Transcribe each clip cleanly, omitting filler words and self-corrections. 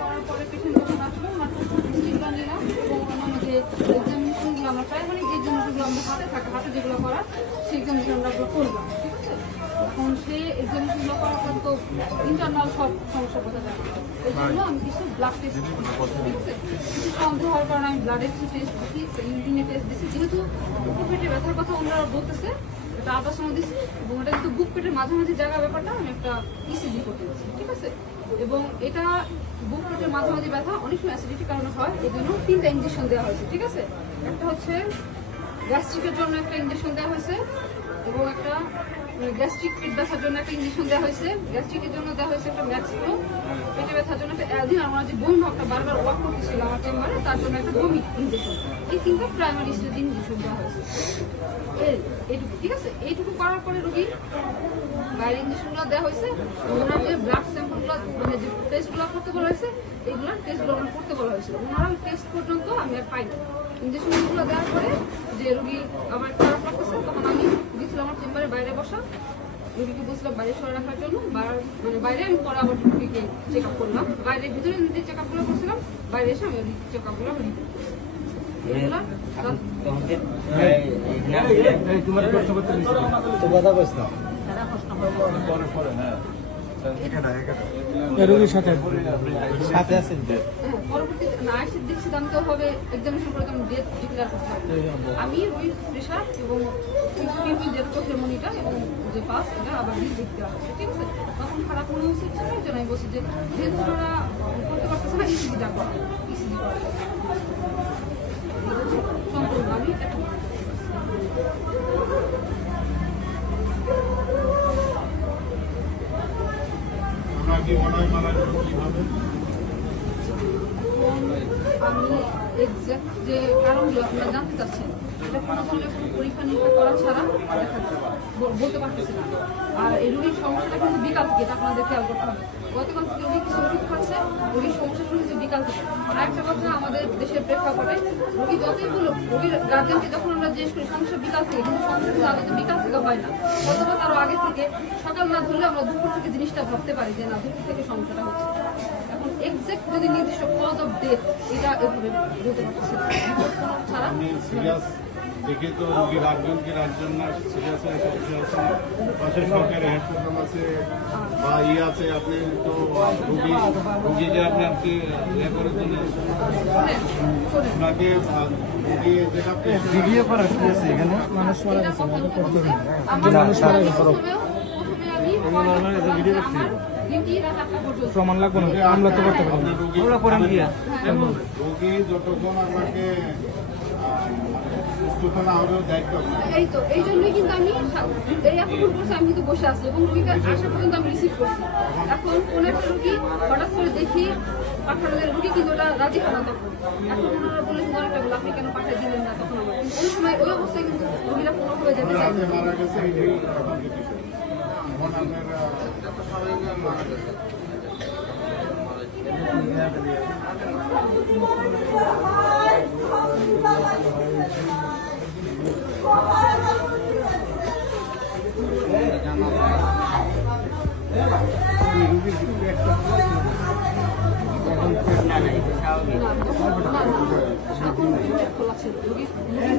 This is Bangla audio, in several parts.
করার পরে পেশেন্ট যখন আসলো স্টিলটা নিলাম এবং অন্যান্য যে এক্সামিনেশনগুলো আমরা প্রায় মানে যে এক্সামিনেশনগুলো আমরা হাতে থাকে হাতে যেগুলো করার সেই এক্সামিনেশন আমরা করলাম, ঠিক আছে। এখন সেই এক্সামিনেশনগুলো করার পর তো ইন্টারনাল সব সমস্যা বোঝা যায়, এই জন্য আমি কিছু ব্লাড টেস্ট ঠিক আছে, কিছু সন্দেহ হওয়ার কারণে আমি ব্লাডের কিছু টেস্ট দিচ্ছি, ইউরিনে টেস্ট দিচ্ছি। যেহেতু বুক পেটে ব্যথার কথা ওনারা বলতেছে, এটা আল্ট্রাসাউন্ড দিচ্ছি এবং এটা কিন্তু বুক পেটের মাঝামাঝি জায়গা ব্যাপারটা আমি একটা ইসিজি করতে দিচ্ছি, ঠিক আছে। এবং এটা বুক পেটের মাঝামাঝি ব্যথা অনেক সময় অ্যাসিডিটির কারণে হয়, এই জন্য 3টা ইঞ্জেকশন দেওয়া হয়েছে, ঠিক আছে। একটা হচ্ছে গ্যাস্ট্রিকের জন্য একটা ইঞ্জেকশন দেওয়া হয়েছে এবং একটা গ্যাস্ট্রিক পেট ব্যথার জন্য একটা ইঞ্জেকশন দেওয়া হয়েছে, গ্যাস্ট্রিকের জন্য দেওয়া হয়েছে একটা ম্যাক্সপ্রো, পেটে ব্যথার জন্য একটা অ্যালদিন, আমার যে বমি ভাবটা বারবার ওয়াক করতেছিল আমার চেম্বারে তার জন্য একটা বমি ইঞ্জেকশন। এই 3টা প্রাইমারি স্টেজে ইঞ্জেকশন দেওয়া হয়েছে, এইটুকু, ঠিক আছে। এইটুকু করার পরে রোগী বাইরের ইঞ্জেকশনগুলো দেওয়া হয়েছে, ওনার যে ব্লাড স্যাম্পলগুলো মানে যে টেস্টগুলো করতে বলা হয়েছে এইগুলো টেস্টগুলো করতে বলা হয়েছিল, ওনারা টেস্ট পর্যন্ত আমি আর পাইনি। ইঞ্জেকশনগুলো দেওয়ার পরে যে রোগী আমার খারাপ লাগতেছে তখন আমি দিয়েছিলাম আমার চেম্বারের বাইরে বসা, রোগীকে বলছিলাম বাইরে সরে রাখার জন্য, মানে বাইরে আমি পরে আবার রোগীকে চেক আপ করলাম, বাইরের ভিতরে নিজে চেক আপগুলো করছিলাম, বাইরে এসে আমি চেক আপগুলো রোগীর সাথে আছেন পরবর্তীতে না এসে দেখছিলাম তো হবে এক্সামিনেশন করে আমি ডেট ডিক্লেয়ার করতে হবে। আমি রোগীর প্রেশার এবং যেটা চোখের মনিটা এবং যে পাস এটা আবার দেখতে আসছে, ঠিক আছে। তখন খারাপ মনে হচ্ছে এই জন্য আমি বলছি যে যেহেতু ওরা করতে পারতেছে না ইসিজি ডাকবো, ইসিজি করা সম্পূর্ণ আমি আমি এক্সাক্ট যে কারণগুলো আপনারা জানতে চাচ্ছেন এটা কোনো ধরনের কোনো পরীক্ষা নিরীক্ষা করা ছাড়া বলতে পারতেছি না। আর এই রোগীর সমস্যাটা কিন্তু বিকাল থেকে, এটা আপনাদের খেয়াল করতে হবে। গতকাল থেকে রোগী কিছু ওষুধ খাচ্ছে, রোগীর সমস্যা শুনেছে বিকাল থেকে। আর একটা কথা, আমাদের দেশের প্রেক্ষাপটে রোগী যতই বলো, রোগীর গার্জেনকে যখন আমরা জিজ্ঞেস করি সমস্যা বিকাল থেকে, কিন্তু সমস্যা আগে বিকাল থেকে হয় না, অথবা তারও আগে থেকে। সকাল না ধরলে আমরা দুপুর থেকে জিনিসটা ভাবতে পারি যে না দুপুর থেকে সমস্যাটা হচ্ছে। এখন এক্সাক্ট যদি নির্দিষ্ট কজ অফ ডেথ এটা এভাবে বলতে পারতেছি ছাড়া দেখে তো রোগীর আটজনকে রাখবেন না, সিরিয়াস পাশে সরকারি হাসপাতাল আছে বা আছে, আপনি তো রোগীকে আপনি আপনি ইয়ে করার জন্য ওনাকে রোগী যেটা ভিডিও করা আছে এখানে মানুষ মারা গেছে, মানুষ মারা গেছে প্রমাণ লাগবে না, আমরা তো করতে পারবো রোগী যতক্ষণ আপনাকে এই তো এই জন্যই কিন্তু আমি এই এতক্ষণ করছি, আমি কিন্তু বসে আছি এবং রোগীকে আসা পর্যন্ত আমি রিসিভ করছি। এখন কোনো একটা রোগী হঠাৎ করে দেখি পাঠানোদের রোগী কিন্তু ওটা রাজি হয় না, তখন এখন ওনারা বলেছেন অনেকটা বলে আপনি কেন পাঠিয়ে দিলেন না, তখন আমার ওই সময় ওই অবস্থায় কিন্তু রোগীরা কোনোভাবে যেতে চায়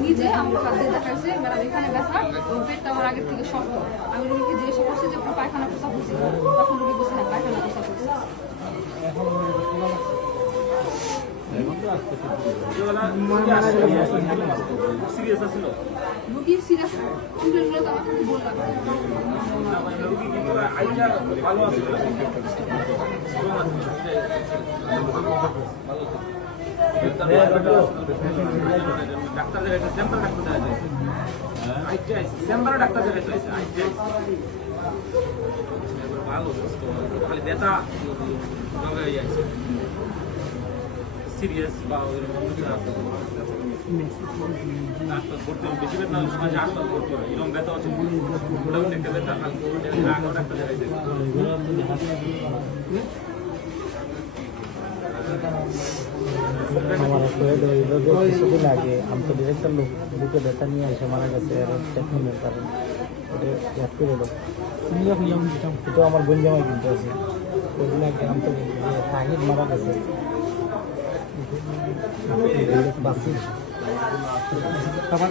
নিজে আমার খাদ্যে দেখাচ্ছে ম্যাডাম এখানে ব্যথা এবং পেটটা আমার আগের থেকে শক্ত। আমি রোগীকে জিজ্ঞেস করছি যে পায়খানা প্রসাব হয়েছে, তখন রোগী বলছে হ্যাঁ পায়খানা প্রসাব হয়েছে। রোগী সিরিয়াস কমপ্লেনগুলো তো আমাকে বললাম ডাক্তারদের একটা সেম্পাল ডাক্তার দেওয়া যায়, সেম্পাল ডাক্তার দেওয়া ভালো সুস্থ, খালি ব্যথা হয়ে যাচ্ছে সিরিয়াস বা হাসপাতাল ভর্তি হবে, বেশি ব্যথা সময় হাসপাতাল ভর্তি হয়, এরকম ব্যথা হচ্ছে মোটামুটি একটা ব্যথা হালকা ডাক্তার দেখাইছে। কিছুদিন আগে আমি তো ডিরেক্টর লোকে ব্যথা নিয়ে এসে মারা গেছে ট্রিটমেন্টের কারণে। এটা অ্যাড করে দাও তুমি যখন যেমন দিতাম তো আমার বোন জামাই কিনতে আছে ওইগুলো গ্রাম থেকে তাহিদ মারা গেছে বাসি খাবার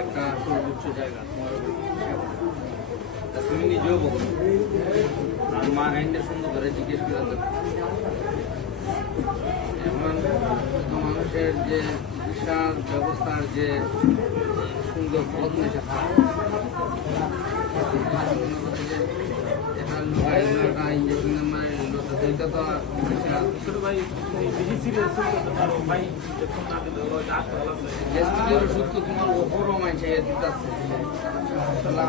একটা সর্বোচ্চ জায়গা তুমি নিজেও বলো আর মা আইনটা সুন্দর করে জিজ্ঞেস করে দেবে এখন মানুষের যে চিকিৎসার ব্যবস্থার যে সুন্দর পথ নেশা ইঞ্জেকশনের মানে এটা তো ছোট ভাই বেশি সিরিয়াস তার ভাই যখন না দিল গ্যাস্ট্রিকের ওষুধ তো তোমার ওপরও মাইছে দিতেছে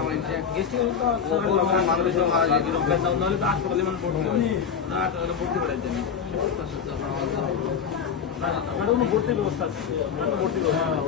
মাইছে মানুষের মারা যায় নাহলে তো হাসপাতালে মানে ভর্তি হয় না হাসপাতালে ভর্তি করার জন্য আমাদের কোনো ভর্তির ব্যবস্থা আছে ভর্তি ব্যবস্থা